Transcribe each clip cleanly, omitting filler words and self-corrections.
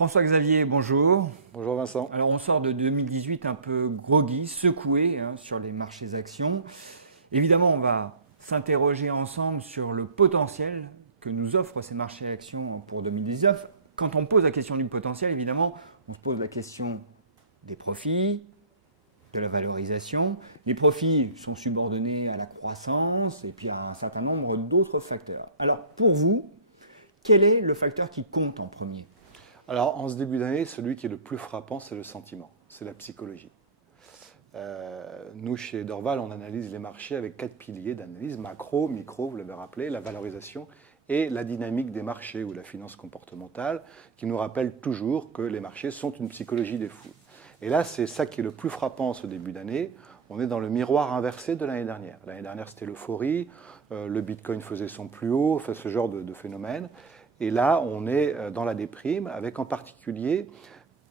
François-Xavier, bonjour. Bonjour Vincent. Alors on sort de 2018 un peu groggy, secoué sur les marchés actions. Évidemment, on va s'interroger ensemble sur le potentiel que nous offrent ces marchés actions pour 2019. Quand on pose la question du potentiel, évidemment, on se pose la question des profits, de la valorisation. Les profits sont subordonnés à la croissance et puis à un certain nombre d'autres facteurs. Alors pour vous, quel est le facteur qui compte en premier ? Alors, en ce début d'année, celui qui est le plus frappant, c'est le sentiment, c'est la psychologie. Nous, chez Dorval, on analyse les marchés avec 4 piliers d'analyse, macro, micro, vous l'avez rappelé, la valorisation et la dynamique des marchés ou la finance comportementale, qui nous rappelle toujours que les marchés sont une psychologie des foules. Et là, c'est ça qui est le plus frappant en ce début d'année. On est dans le miroir inversé de l'année dernière. L'année dernière, c'était l'euphorie, le Bitcoin faisait son plus haut, enfin, ce genre de phénomène. Et là, on est dans la déprime, avec en particulier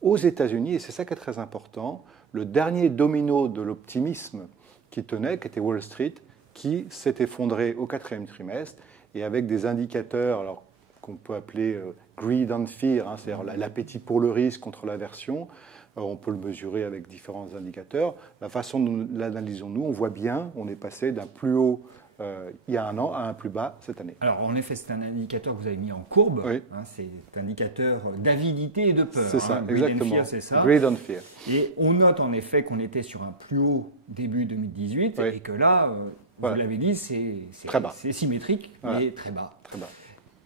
aux États-Unis, et c'est ça qui est très important, le dernier domino de l'optimisme qui tenait, qui était Wall Street, qui s'est effondré au 4e trimestre, et avec des indicateurs alors, qu'on peut appeler greed and fear, c'est-à-dire l'appétit pour le risque contre l'aversion. On peut le mesurer avec différents indicateurs. La façon dont nous l'analysons, nous, on voit bien, on est passé d'un plus haut il y a un an à un plus bas cette année. Alors en effet, c'est un indicateur que vous avez mis en courbe. Oui. C'est un indicateur d'avidité et de peur. C'est ça, exactement. Greed and fear, c'est ça. Greed and fear. Et on note en effet qu'on était sur un plus haut début 2018 Oui. et que là, Voilà. vous l'avez dit, c'est très bas. C'est symétrique, Voilà. mais très bas. Très bas.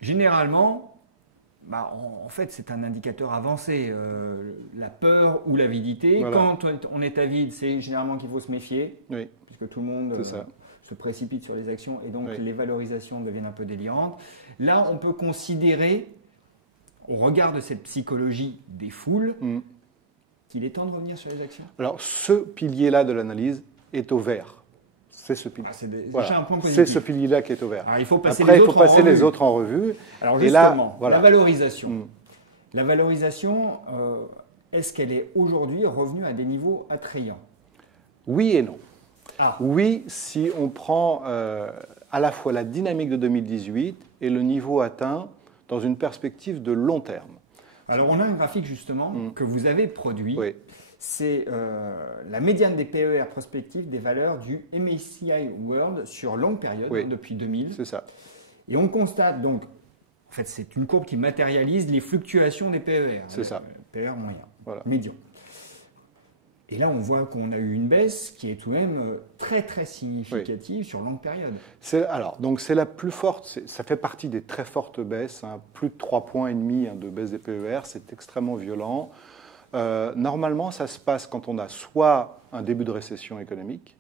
Généralement, en fait, c'est un indicateur avancé. La peur ou l'avidité. Voilà. Quand on est avide, c'est généralement qu'il faut se méfier, Oui, puisque tout le monde c'est ça. se précipite sur les actions et donc Oui. les valorisations deviennent un peu délirantes. Là, on peut considérer, au regard de cette psychologie des foules, qu'il est temps de revenir sur les actions. Alors, ce pilier-là de l'analyse est au vert. C'est ce pilier. C'est déjà Voilà. un point positif. C'est ce pilier-là qui est au vert. Alors, il faut passer Après, les il faut autres passer en les revue. autres en revue. Alors Et là, justement, voilà. la valorisation. Mm. La valorisation, est-ce qu'elle est aujourd'hui revenue à des niveaux attrayants ? Oui et non. Ah, Oui, si on prend à la fois la dynamique de 2018 et le niveau atteint dans une perspective de long terme. alors on a un graphique justement que vous avez produit. Oui, C'est la médiane des PER prospectives des valeurs du MSCI World sur longue période, Oui. depuis 2000. c'est ça. Et on constate donc, en fait, c'est une courbe qui matérialise les fluctuations des PER. C'est ça. PER moyen, Voilà. médian. Et là, on voit qu'on a eu une baisse qui est tout de même très très significative sur longue période. Donc c'est la plus forte, ça fait partie des très fortes baisses, plus de 3,5 points de baisse des PER, c'est extrêmement violent. Normalement, ça se passe quand on a soit un début de récession économique,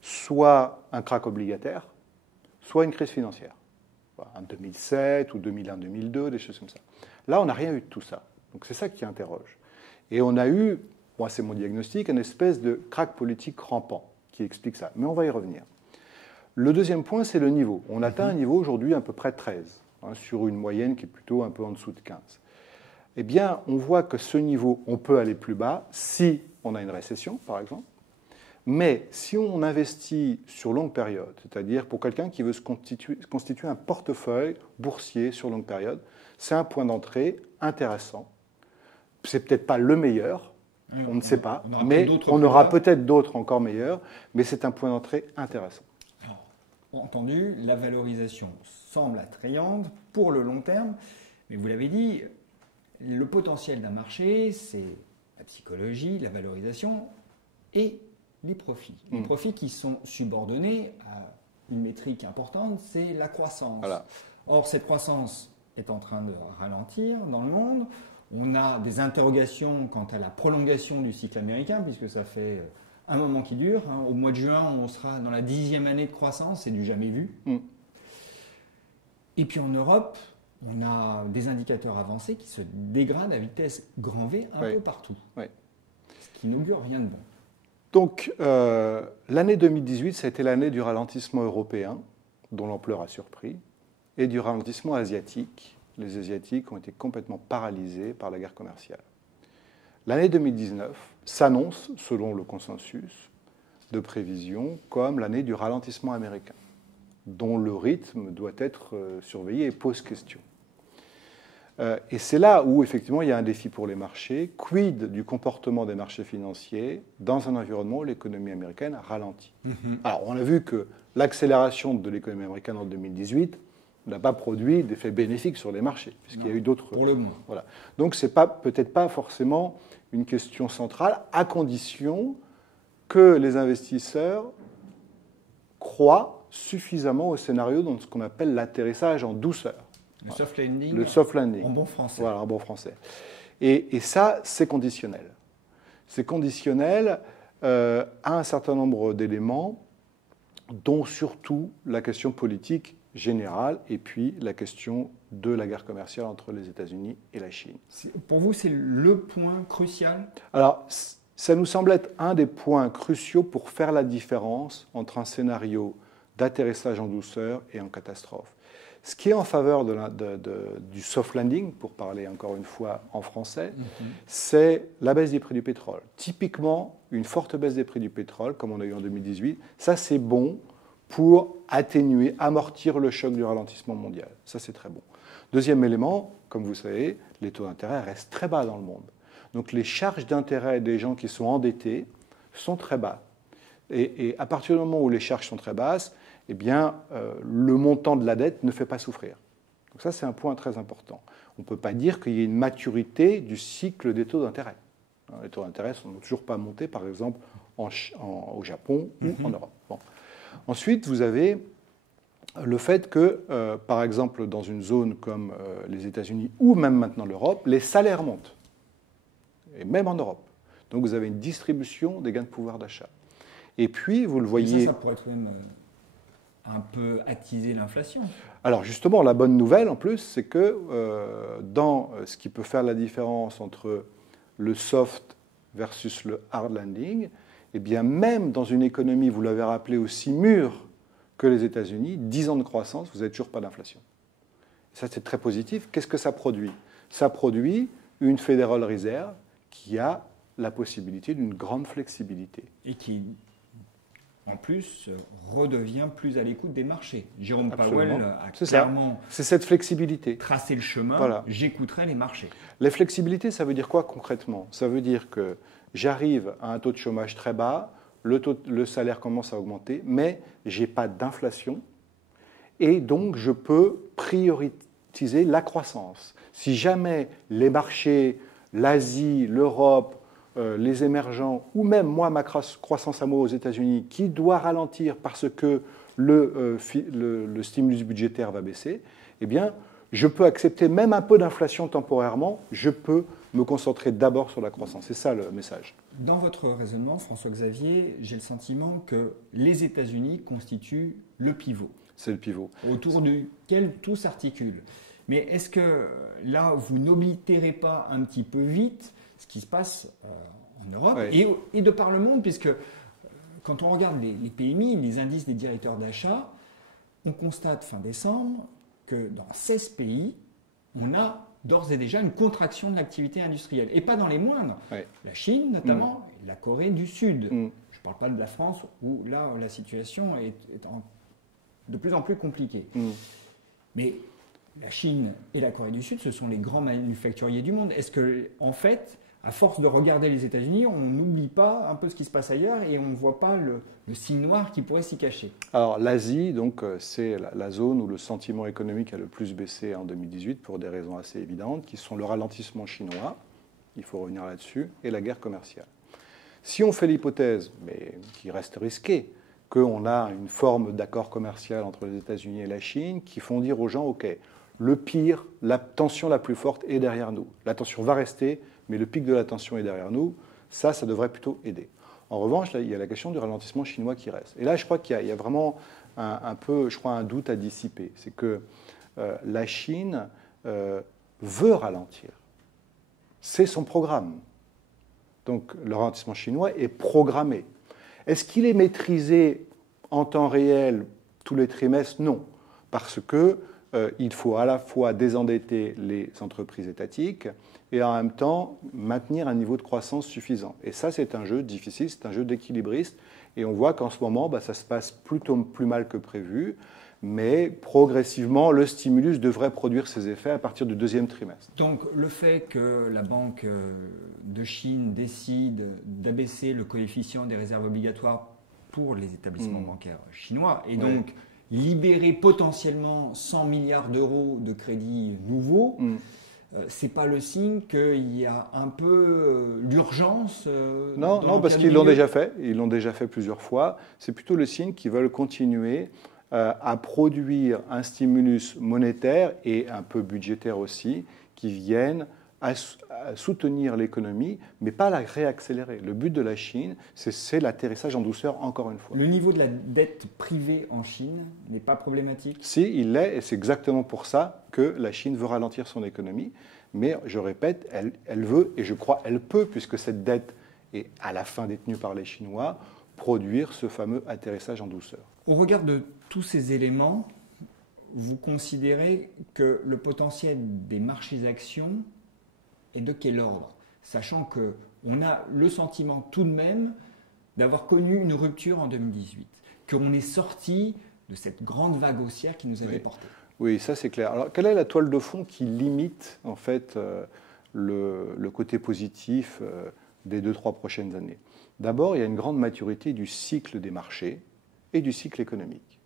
soit un krach obligataire, soit une crise financière. En 2007 ou 2001-2002, des choses comme ça. Là, on n'a rien eu de tout ça. Donc c'est ça qui interroge. Et on a eu, moi c'est mon diagnostic, une espèce de krach politique rampant qui explique ça. Mais on va y revenir. Le deuxième point, c'est le niveau. On atteint un niveau aujourd'hui à peu près 13, sur une moyenne qui est plutôt un peu en dessous de 15. Eh bien, on voit que ce niveau, on peut aller plus bas si on a une récession, par exemple. Mais si on investit sur longue période, c'est-à-dire pour quelqu'un qui veut se constituer un portefeuille boursier sur longue période, c'est un point d'entrée intéressant. C'est peut-être pas le meilleur, on ne sait pas, mais on aura peut-être d'autres encore meilleurs, mais c'est un point d'entrée intéressant. Alors, entendu, la valorisation semble attrayante pour le long terme, mais vous l'avez dit, le potentiel d'un marché, c'est la psychologie, la valorisation et les profits. Les profits qui sont subordonnés à une métrique importante, c'est la croissance. Voilà. Or, cette croissance est en train de ralentir dans le monde. On a des interrogations quant à la prolongation du cycle américain, puisque ça fait un moment qui dure. Au mois de juin, on sera dans la 10e année de croissance, c'est du jamais vu. Et puis en Europe, on a des indicateurs avancés qui se dégradent à vitesse grand V un peu partout. Oui. Ce qui n'augure rien de bon. Donc, l'année 2018, ça a été l'année du ralentissement européen, dont l'ampleur a surpris, et du ralentissement asiatique. Les Asiatiques ont été complètement paralysés par la guerre commerciale. L'année 2019 s'annonce, selon le consensus de prévision, comme l'année du ralentissement américain, dont le rythme doit être surveillé et pose question. Et c'est là où, effectivement, il y a un défi pour les marchés. Quid du comportement des marchés financiers dans un environnement où l'économie américaine ralentit? Alors, on a vu que l'accélération de l'économie américaine en 2018 n'a pas produit d'effet bénéfique sur les marchés, puisqu'il y a eu d'autres... Pour le moins. Voilà. Donc, ce n'est peut-être pas forcément une question centrale, à condition que les investisseurs croient suffisamment au scénario dans ce qu'on appelle l'atterrissage en douceur. Le soft landing. Le soft landing. En bon français. Voilà, en bon français. Et ça, c'est conditionnel. C'est conditionnel à un certain nombre d'éléments, dont surtout la question politique générale et puis la question de la guerre commerciale entre les États-Unis et la Chine. Pour vous, c'est le point crucial? Alors, ça nous semble être un des points cruciaux pour faire la différence entre un scénario d'atterrissage en douceur et en catastrophe. Ce qui est en faveur du soft landing, pour parler encore une fois en français, c'est la baisse des prix du pétrole. Typiquement, une forte baisse des prix du pétrole, comme on a eu en 2018, ça c'est bon pour atténuer, amortir le choc du ralentissement mondial. Ça c'est très bon. Deuxième élément, comme vous savez, les taux d'intérêt restent très bas dans le monde. Donc les charges d'intérêt des gens qui sont endettés sont très bas. Et à partir du moment où les charges sont très basses, eh bien, le montant de la dette ne fait pas souffrir. Donc ça, c'est un point très important. On ne peut pas dire qu'il y ait une maturité du cycle des taux d'intérêt. Les taux d'intérêt ne sont toujours pas montés, par exemple, au Japon ou en Europe. Bon. Ensuite, vous avez le fait que, par exemple, dans une zone comme les États-Unis ou même maintenant l'Europe, les salaires montent. Et même en Europe. Donc vous avez une distribution des gains de pouvoir d'achat. Et puis, vous le voyez... Ça pourrait être même un peu attiser l'inflation. Alors justement, la bonne nouvelle en plus, c'est que dans ce qui peut faire la différence entre le soft versus le hard landing, eh bien même dans une économie, vous l'avez rappelé, aussi mûre que les États-Unis, 10 ans de croissance, vous n'avez toujours pas d'inflation. Ça, c'est très positif. Qu'est-ce que ça produit? Ça produit une Federal Reserve qui a la possibilité d'une grande flexibilité. Et qui, en plus, redevient plus à l'écoute des marchés. Jérôme Powell a clairement cette flexibilité. Tracé le chemin, voilà. J'écouterai les marchés. La flexibilité, ça veut dire quoi concrètement? Ça veut dire que j'arrive à un taux de chômage très bas, le salaire commence à augmenter, mais je n'ai pas d'inflation, et donc je peux prioriser la croissance. Si jamais les marchés, l'Asie, l'Europe, les émergents, ou même moi, ma croissance à moi aux États-Unis, qui doit ralentir parce que le stimulus budgétaire va baisser, eh bien, je peux accepter même un peu d'inflation temporairement, je peux me concentrer d'abord sur la croissance. C'est ça le message. Dans votre raisonnement, François-Xavier, j'ai le sentiment que les États-Unis constituent le pivot. C'est le pivot. Autour duquel tout s'articule. Mais est-ce que là, vous n'oblitérez pas un petit peu vite ce qui se passe en Europe et de par le monde, puisque quand on regarde les PMI, les indices des directeurs d'achat, on constate fin décembre que dans 16 pays, on a d'ores et déjà une contraction de l'activité industrielle. Et pas dans les moindres. La Chine notamment, et la Corée du Sud. Je ne parle pas de la France, où là, la situation est de plus en plus compliquée. Mais la Chine et la Corée du Sud, ce sont les grands manufacturiers du monde. Est-ce que, en fait, à force de regarder les États-Unis, on n'oublie pas un peu ce qui se passe ailleurs et on ne voit pas le signe noir qui pourrait s'y cacher? Alors l'Asie, donc, c'est la zone où le sentiment économique a le plus baissé en 2018 pour des raisons assez évidentes, qui sont le ralentissement chinois, il faut revenir là-dessus, et la guerre commerciale. Si on fait l'hypothèse, mais qui reste risquée, qu'on a une forme d'accord commercial entre les États-Unis et la Chine qui font dire aux gens, OK, le pire, la tension la plus forte est derrière nous. La tension va rester, mais le pic de la tension est derrière nous. Ça devrait plutôt aider. En revanche, là, il y a la question du ralentissement chinois qui reste. Et là, je crois qu'il y a vraiment un peu, je crois, un doute à dissiper. C'est que la Chine veut ralentir. C'est son programme. Donc, le ralentissement chinois est programmé. Est-ce qu'il est maîtrisé en temps réel tous les trimestres? Non. Parce que il faut à la fois désendetter les entreprises étatiques et en même temps maintenir un niveau de croissance suffisant. Et ça, c'est un jeu difficile, c'est un jeu d'équilibriste. Et on voit qu'en ce moment, ça se passe plutôt plus mal que prévu. Mais progressivement, le stimulus devrait produire ses effets à partir du deuxième trimestre. Donc le fait que la Banque de Chine décide d'abaisser le coefficient des réserves obligatoires pour les établissements bancaires chinois et donc libérer potentiellement 100 milliards d'euros de crédits nouveaux, c'est pas le signe qu'il y a un peu l'urgence Non, parce qu'ils l'ont déjà fait. Ils l'ont déjà fait plusieurs fois. C'est plutôt le signe qu'ils veulent continuer à produire un stimulus monétaire et un peu budgétaire aussi, qui viennent à soutenir l'économie, mais pas la réaccélérer. Le but de la Chine, c'est l'atterrissage en douceur, encore une fois. Le niveau de la dette privée en Chine n'est pas problématique? Si, il l'est, et c'est exactement pour ça que la Chine veut ralentir son économie. Mais je répète, elle veut, et je crois elle peut, puisque cette dette est à la fin détenue par les Chinois, produire ce fameux atterrissage en douceur. Au regard de tous ces éléments, vous considérez que le potentiel des marchés actions est de quel ordre? Sachant qu'on a le sentiment tout de même d'avoir connu une rupture en 2018, qu'on est sorti de cette grande vague haussière qui nous avait porté. Oui, ça c'est clair. Alors, quelle est la toile de fond qui limite en fait le côté positif des 2-3 prochaines années? D'abord, il y a une grande maturité du cycle des marchés et du cycle économique.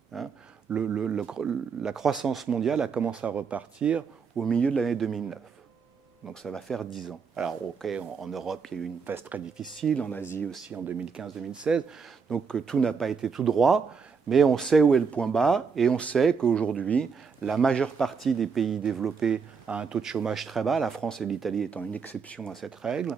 La croissance mondiale a commencé à repartir au milieu de l'année 2009. Donc ça va faire 10 ans. Alors ok, en Europe, il y a eu une phase très difficile, en Asie aussi en 2015-2016. Donc tout n'a pas été tout droit, mais on sait où est le point bas et on sait qu'aujourd'hui, la majeure partie des pays développés a un taux de chômage très bas, la France et l'Italie étant une exception à cette règle,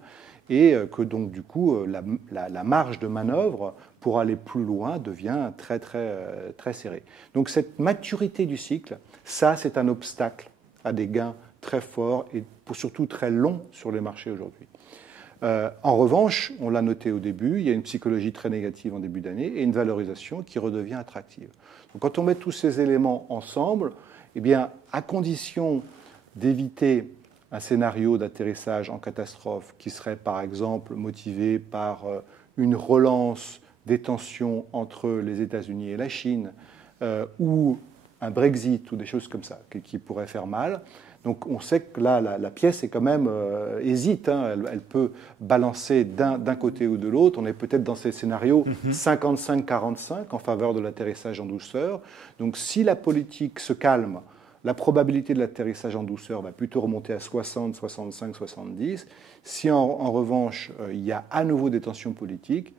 et que donc du coup, la marge de manœuvre pour aller plus loin devient très, très, très serrée. Donc cette maturité du cycle, ça c'est un obstacle à des gains très forts et surtout très longs sur les marchés aujourd'hui. En revanche, on l'a noté au début, il y a une psychologie très négative en début d'année et une valorisation qui redevient attractive. Donc quand on met tous ces éléments ensemble, eh bien, à condition d'éviter un scénario d'atterrissage en catastrophe qui serait par exemple motivé par une relance des tensions entre les États-Unis et la Chine ou un Brexit ou des choses comme ça qui pourraient faire mal. Donc on sait que là, la pièce est quand même hésite, hein, elle peut balancer d'un côté ou de l'autre. On est peut-être dans ces scénarios 55-45 en faveur de l'atterrissage en douceur. Donc si la politique se calme, la probabilité de l'atterrissage en douceur va plutôt remonter à 60, 65, 70. Si en revanche il y a à nouveau des tensions politiques,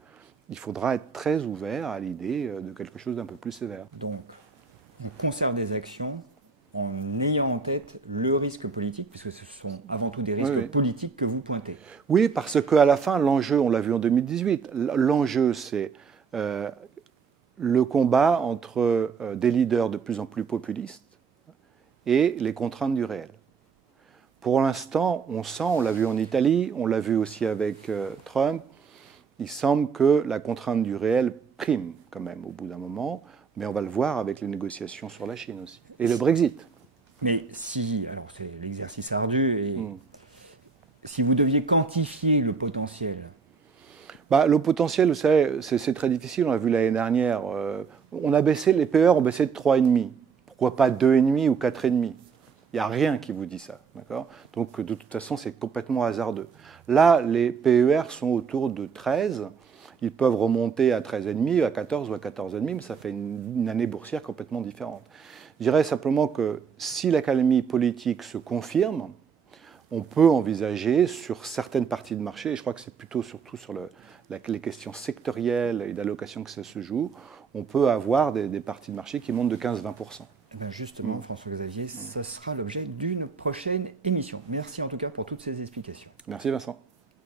il faudra être très ouvert à l'idée de quelque chose d'un peu plus sévère. Donc on conserve des actions en ayant en tête le risque politique, puisque ce sont avant tout des risques politiques que vous pointez. Oui, parce qu'à la fin, l'enjeu, on l'a vu en 2018, l'enjeu c'est le combat entre des leaders de plus en plus populistes et les contraintes du réel. Pour l'instant, on l'a vu en Italie, on l'a vu aussi avec Trump, il semble que la contrainte du réel prime quand même au bout d'un moment, mais on va le voir avec les négociations sur la Chine aussi, et le Brexit. Mais si, alors c'est l'exercice ardu, et si vous deviez quantifier le potentiel? Le potentiel, vous savez, c'est très difficile, on l'a vu l'année dernière, on a baissé, les PER ont baissé de 3,5. Pourquoi pas 2,5 ou 4,5? Il n'y a rien qui vous dit ça, d'accord? Donc de toute façon, c'est complètement hasardeux. Là, les PER sont autour de 13. Ils peuvent remonter à 13,5, à 14 ou à 14,5, mais ça fait une année boursière complètement différente. Je dirais simplement que si l'accalmie politique se confirme, on peut envisager sur certaines parties de marché, et je crois que c'est plutôt surtout sur les questions sectorielles et d'allocation que ça se joue, on peut avoir des parties de marché qui montent de 15-20%. Eh bien justement, François-Xavier, ça sera l'objet d'une prochaine émission. Merci en tout cas pour toutes ces explications. Merci Vincent.